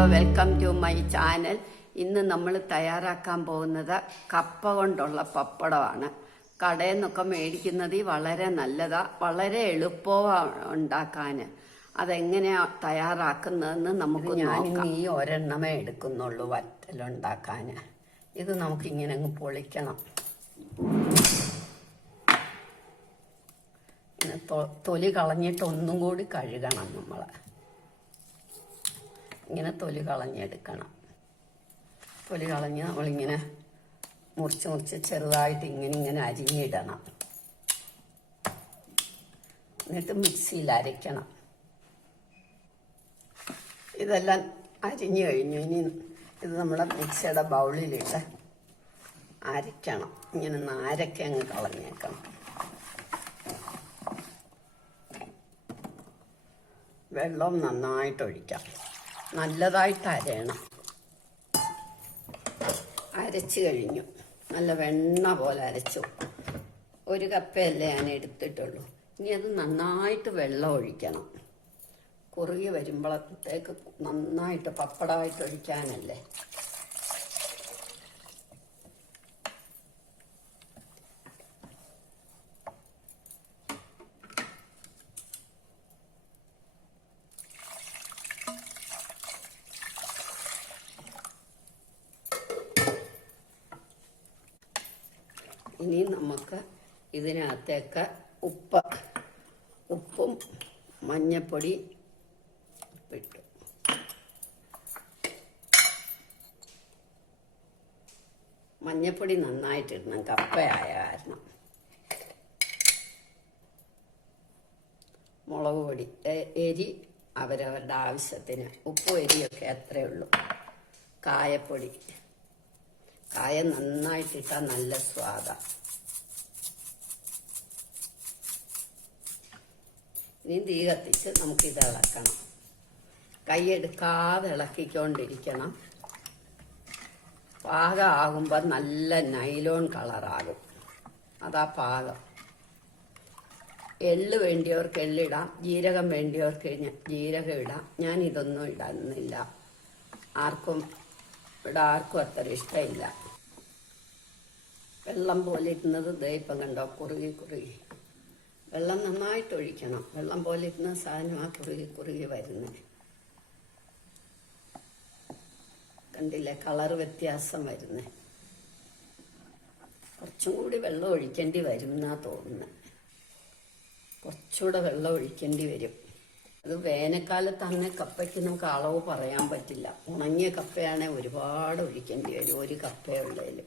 Hello, welcome to my channel. ഇന്ന് നമ്മൾ തയ്യാറാക്കാൻ പോകുന്നത് കപ്പ കൊണ്ടുള്ള പപ്പടമാണ്. കടയിൽ നിന്നൊക്കെ മേടിക്കുന്നത് വളരെ നല്ലതാണ്, വളരെ എളുപ്പമാണ് ഉണ്ടാക്കാൻ. അതെങ്ങനെയാണ് തയ്യാറാക്കുന്നതെന്ന് നമുക്ക് നോക്കാം. ഈ ഒരെണ്ണമേ എടുക്കുന്നുള്ളൂ വറ്റലുണ്ടാക്കാൻ. ഇത് നമുക്കിങ്ങനെ അങ്ങ് പൊളിക്കണം. തൊലി കളഞ്ഞിട്ട് ഒന്നും കൂടി കഴുകണം. നമ്മൾ ഇങ്ങനെ തൊലി കളഞ്ഞെടുക്കണം. തൊലി കളഞ്ഞ് നമ്മളിങ്ങനെ മുറിച്ച് ചെറുതായിട്ട് ഇങ്ങനെ അരിഞ്ഞിടണം. എന്നിട്ട് മിക്സിയിൽ അരയ്ക്കണം. ഇതെല്ലാം അരിഞ്ഞു കഴിഞ്ഞു. ഇനി ഇത് നമ്മളെ മിക്സിയുടെ ബൗളിലിട്ട് അരയ്ക്കണം. ഇങ്ങനെ നാരൊക്കെ അങ്ങ് കളഞ്ഞേക്കണം. വെള്ളം നന്നായിട്ട് ഒഴിക്കാം. നല്ലതായിട്ട് അരയണം. അരച്ച് കഴിഞ്ഞു. നല്ല വെണ്ണ പോലെ അരച്ചു. ഒരു കപ്പയല്ലേ ഞാൻ എടുത്തിട്ടുള്ളൂ. ഇനി അത് നന്നായിട്ട് വെള്ളം ഒഴിക്കണം. കുറുകി വരുമ്പോഴത്തേക്ക് നന്നായിട്ട് പപ്പടമായിട്ട് ഒഴിക്കാനല്ലേ. ഇനി നമുക്ക് ഇതിനകത്തേക്ക് ഉപ്പും മഞ്ഞപ്പൊടി ഇട്ടു. മഞ്ഞപ്പൊടി നന്നായിട്ടിടണം, കപ്പയായ കാരണം. മുളക് പൊടി, എരി അവരവരുടെ ആവശ്യത്തിന്. ഉപ്പും എരിയൊക്കെ അത്രയേ ഉള്ളൂ. കായപ്പൊടി, കായം നന്നായിട്ടിട്ടാൽ നല്ല സ്വാദാണ്. ഇനി തീ കത്തിച്ച് നമുക്കിത് ഇളക്കണം. കൈയെടുക്കാതെ ഇളക്കിക്കൊണ്ടിരിക്കണം. പാകമാകുമ്പോൾ നല്ല നൈലോൺ കളറാകും. അതാ പാകം. എള്ള് വേണ്ടിയവർക്ക് എള്ളിടാം, ജീരകം വേണ്ടിയവർക്ക് ജീരകം ഇടാം. ഞാൻ ഇതൊന്നും ഇടുന്നില്ല. ഇവിടെ ആർക്കും അത്ര ഇഷ്ടമില്ല. വെള്ളം പോലെ ഇരുന്നത് ഇപ്പം കണ്ടോ, കുറുകി. വെള്ളം നന്നായിട്ട് ഒഴിക്കണം. വെള്ളം പോലെ ഇരുന്ന സാധനം കുറുകി വരുന്നത് കണ്ടില്ലേ, കളർ വ്യത്യാസം വരുന്നത്. കുറച്ചും കൂടി വെള്ളം ഒഴിക്കേണ്ടി വരും എന്നാ തോന്നുന്നത്. കുറച്ചുകൂടെ വെള്ളം ഒഴിക്കേണ്ടി വരും. അത് വേനൽക്കാലത്താണ് കപ്പയ്ക്ക് നമുക്ക് അളവ് പറയാൻ പറ്റില്ല. ഉണങ്ങിയ കപ്പയാണെങ്കിൽ ഒരുപാട് ഒഴിക്കേണ്ടി വരും, ഒരു കപ്പയുള്ളതിൽ.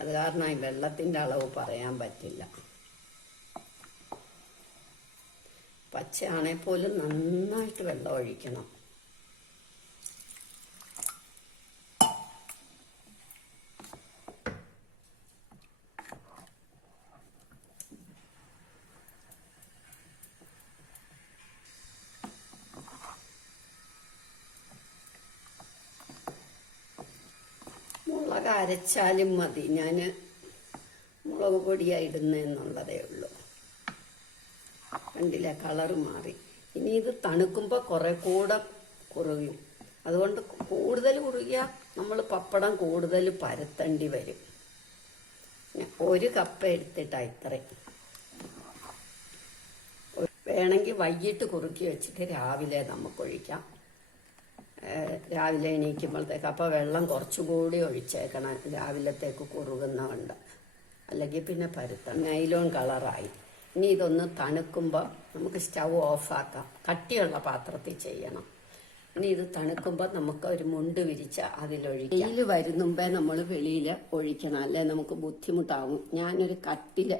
അത് കാരണം ഈ വെള്ളത്തിൻ്റെ അളവ് പറയാൻ പറ്റില്ല. പച്ചയാണെങ്കിൽ പോലും നന്നായിട്ട് വെള്ളം ഒഴിക്കണം. മുളക് അരച്ചാലും മതി. ഞാൻ മുളക് പൊടിയാണ് ഇടുന്നതെന്നുള്ളതേ ഉള്ളൂ. കണ്ടില്ല, കളറ് മാറി. ഇനി ഇത് തണുക്കുമ്പോൾ കുറെ കൂടെ കുറുകും. അതുകൊണ്ട് കൂടുതൽ കുറുകിയാൽ നമ്മൾ പപ്പടം കൂടുതൽ പരത്തേണ്ടി വരും. ഒരു കപ്പ എടുത്തിട്ടാണ് ഇത്രയും. വേണമെങ്കിൽ വൈകിട്ട് കുറുക്കി വെച്ചിട്ട് രാവിലെ നമുക്കൊഴിക്കാം. രാവിലെ എണീക്കുമ്പോഴത്തേക്ക് അപ്പോൾ വെള്ളം കുറച്ചുകൂടി ഒഴിച്ചേക്കണം, രാവിലത്തേക്ക് കുറുകുന്നതുകൊണ്ട്. അല്ലെങ്കിൽ പിന്നെ പരുത്തം നൈലോൺ കളറായി. ഇനി ഇതൊന്ന് തണുക്കുമ്പോൾ നമുക്ക് സ്റ്റൗ ഓഫാക്കാം. കട്ടിയുള്ള പാത്രത്തിൽ ചെയ്യണം. ഇനി ഇത് തണുക്കുമ്പോൾ നമുക്ക് ഒരു മുണ്ട് വിരിച്ച് അതിലൊഴിക്കാം. വെയിൽ വരുന്നുമ്പേ നമ്മൾ വെളിയിൽ ഒഴിക്കണം, അല്ലെ നമുക്ക് ബുദ്ധിമുട്ടാവും. ഞാനൊരു കട്ടിൽ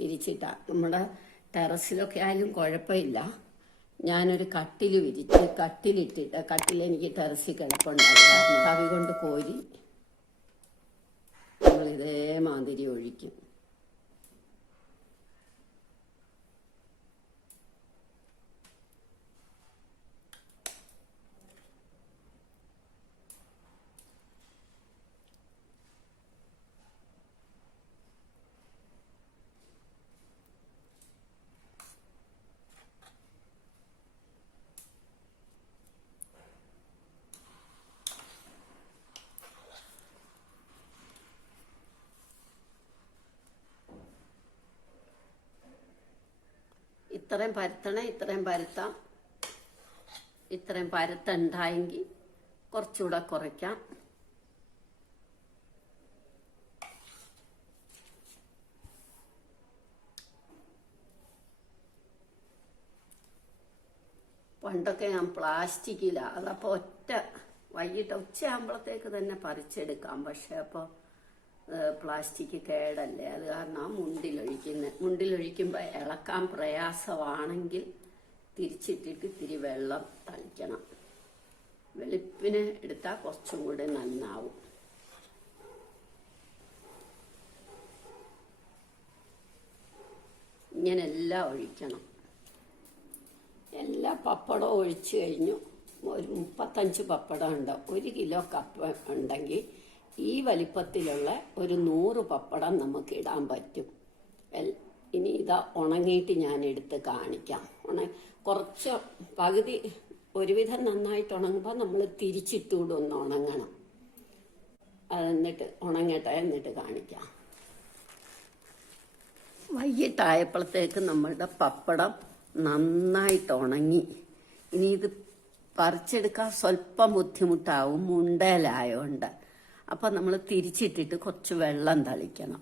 വിരിച്ചിട്ടാണ്. നമ്മുടെ ടെറസിലൊക്കെ ആയാലും കുഴപ്പമില്ല. ഞാനൊരു കട്ടിൽ വിരിച്ച് കട്ടിലിട്ടിട്ട്, കട്ടിലെനിക്ക് ടെറസിൽ കിടപ്പുണ്ടായിരുന്നു. തവി കൊണ്ട് കോരി നമ്മൾ ഇതേമാതിരി ഒഴിക്കും. ഇത്രയും പരത്തണേ, ഇത്രയും പരത്താം. ഇത്രയും പരത്തുണ്ടായെങ്കിൽ കുറച്ചുകൂടെ കുറയ്ക്കാം. പണ്ടൊക്കെ ഞാൻ പ്ലാസ്റ്റിക്കിലാണ്, അതപ്പോൾ വൈകിട്ട് ഉച്ചയാകുമ്പോഴത്തേക്ക് തന്നെ പറിച്ചെടുക്കാം. പക്ഷെ അപ്പോൾ പ്ലാസ്റ്റിക് കേടല്ലേ, അത് കാരണം മുണ്ടിലൊഴിക്കുമ്പോൾ ഇളക്കാൻ പ്രയാസമാണെങ്കിൽ തിരിച്ചിട്ടിട്ട് ഇത്തിരി വെള്ളം തളിക്കണം. വെളുപ്പിന് എടുത്താൽ കുറച്ചും കൂടി നന്നാവും. ഇങ്ങനെ എല്ലാം ഒഴിക്കണം. എല്ലാ പപ്പടവും ഒഴിച്ചു കഴിഞ്ഞു. ഒരു 35 പപ്പടം ഉണ്ട്. 1 കിലോ കപ്പ ഉണ്ടെങ്കിൽ ഈ വലിപ്പത്തിലുള്ള ഒരു 100 പപ്പടം നമുക്ക് ഇടാൻ പറ്റും. ഇനി ഇതാ ഉണങ്ങിയിട്ട് ഞാൻ എടുത്ത് കാണിക്കാം. കുറച്ച് പകുതി ഒരുവിധം നന്നായിട്ട് ഉണങ്ങുമ്പോൾ നമ്മൾ തിരിച്ചിട്ടുകൂടെ ഒന്ന് ഉണങ്ങണം. എന്നിട്ട് ഉണങ്ങട്ടെ, എന്നിട്ട് കാണിക്കാം. വൈകിട്ടായപ്പോഴത്തേക്ക് നമ്മളുടെ പപ്പടം നന്നായിട്ട് ഉണങ്ങി. ഇനി ഇത് പറിച്ചെടുക്കാൻ സ്വല്പം ബുദ്ധിമുട്ടാവും മുണ്ടയിലായോണ്ട്. അപ്പം നമ്മൾ തിരിച്ചിട്ടിട്ട് കുറച്ച് വെള്ളം തളിക്കണം.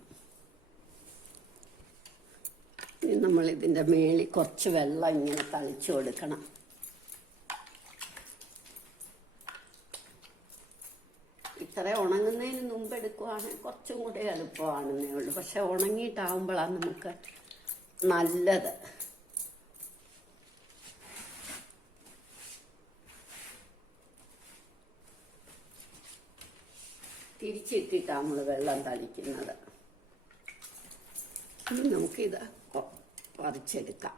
ഇനി നമ്മൾ ഇതിൻ്റെ മേളിൽ കുറച്ച് വെള്ളം ഇങ്ങനെ തളിച്ചു കൊടുക്കണം. ഇത്ര ഉണങ്ങുന്നതിന് മുമ്പ് എടുക്കുവാണെങ്കിൽ കുറച്ചും കൂടി എളുപ്പമാണെന്നേ ഉള്ളൂ. പക്ഷെ ഉണങ്ങിയിട്ടാവുമ്പോഴാണ് നമുക്ക് നല്ലത്. തിരിച്ചിട്ടിട്ടാണ് നമ്മൾ വെള്ളം തളിക്കുന്നത്. ഇനി നമുക്കിത് പറിച്ചെടുക്കാം.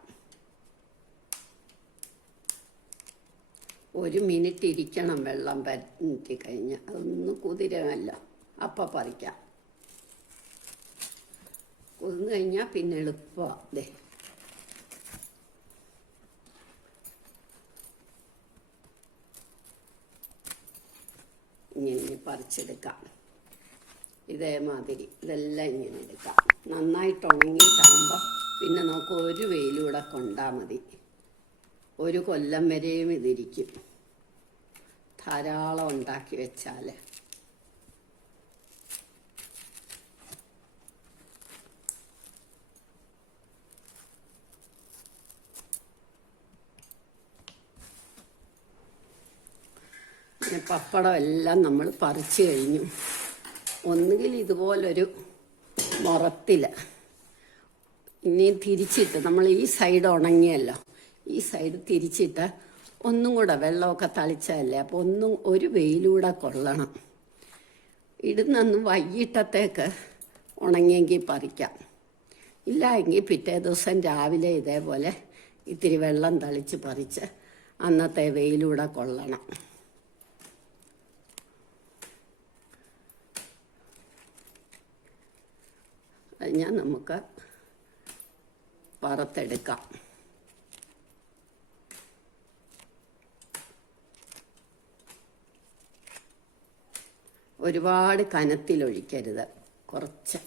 1 മിനിറ്റ് ഇരിക്കണം വെള്ളം പറ്റി കഴിഞ്ഞാൽ. അതൊന്നും കുതിരമല്ല, അപ്പം പറിക്കാം. കുതിർന്നു കഴിഞ്ഞാൽ പിന്നെ എളുപ്പമാണ്. ഇങ്ങനെ പറിച്ചെടുക്കാം. ഇതേമാതിരി ഇതെല്ലാം ഇങ്ങനെ എടുക്കാം. നന്നായിട്ട് ഉണങ്ങിയിട്ടാകുമ്പോൾ പിന്നെ നമുക്ക് ഒരു വെയിലൂടെ കൊണ്ടാൽ മതി. 1 കൊല്ലം വരെയും ഇതിരിക്കും, ധാരാളം ഉണ്ടാക്കി വെച്ചാൽ. പപ്പടം എല്ലാം നമ്മൾ പറിച്ചു കഴിഞ്ഞു. ഒന്നുകിൽ ഇതുപോലൊരു മുറത്തിൽ ഇനി തിരിച്ചിട്ട് നമ്മൾ ഈ സൈഡ് ഉണങ്ങിയല്ലോ, ഈ സൈഡ് തിരിച്ചിട്ട് ഒന്നും കൂടെ വെള്ളമൊക്കെ തളിച്ചതല്ലേ, അപ്പോൾ ഒരു വെയിലൂടെ കൊള്ളണം. ഇടുന്നൊന്ന് വൈകിട്ടത്തേക്ക് ഉണങ്ങിയെങ്കിൽ പറിക്കാം. ഇല്ല എങ്കിൽ പിറ്റേ ദിവസം രാവിലെ ഇതേപോലെ ഇത്തിരി വെള്ളം തളിച്ച് പറിച്ച് അന്നത്തെ വെയിലൂടെ കൊള്ളണം. കഴിഞ്ഞാൽ നമുക്ക് വറുത്തെടുക്കാം. ഒരുപാട് കനത്തിലൊഴിക്കരുത്, കുറച്ച്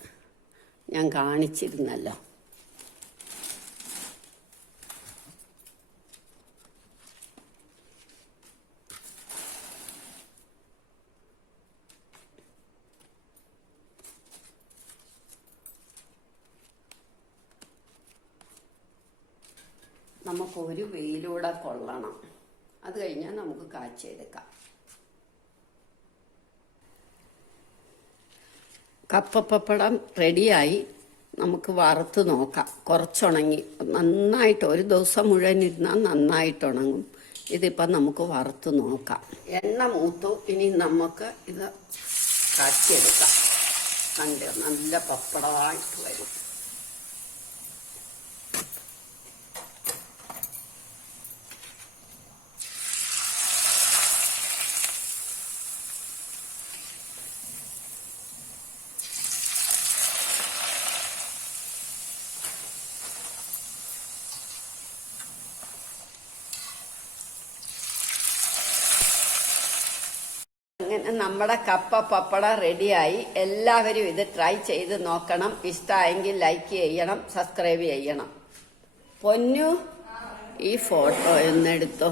ഞാൻ കാണിച്ചിരുന്നല്ലോ. നമുക്കൊരു വെയിലൂടെ കൊള്ളണം. അത് കഴിഞ്ഞാൽ നമുക്ക് കാച്ചിയെടുക്കാം. കപ്പപ്പപ്പടം റെഡിയായി. നമുക്ക് വറുത്ത് നോക്കാം. കുറച്ചുണങ്ങി നന്നായിട്ട്, ഒരു ദിവസം മുഴുവൻ ഇരുന്നാൽ നന്നായിട്ട് ഉണങ്ങും. ഇതിപ്പം നമുക്ക് വറുത്ത് നോക്കാം. എണ്ണ മൂത്തു. ഇനി നമുക്ക് ഇത് കാച്ചിയെടുക്കാം. കണ്ട് നല്ല പപ്പടമായിട്ട് വരും. അങ്ങനെ നമ്മുടെ കപ്പ പപ്പട റെഡിയായി. എല്ലാവരും ഇത് ട്രൈ ചെയ്ത് നോക്കണം. ഇഷ്ടമായെങ്കിൽ ലൈക്ക് ചെയ്യണം, സബ്സ്ക്രൈബ് ചെയ്യണം. പൊന്നു ഈ ഫോട്ടോ എന്നെടുത്തോ.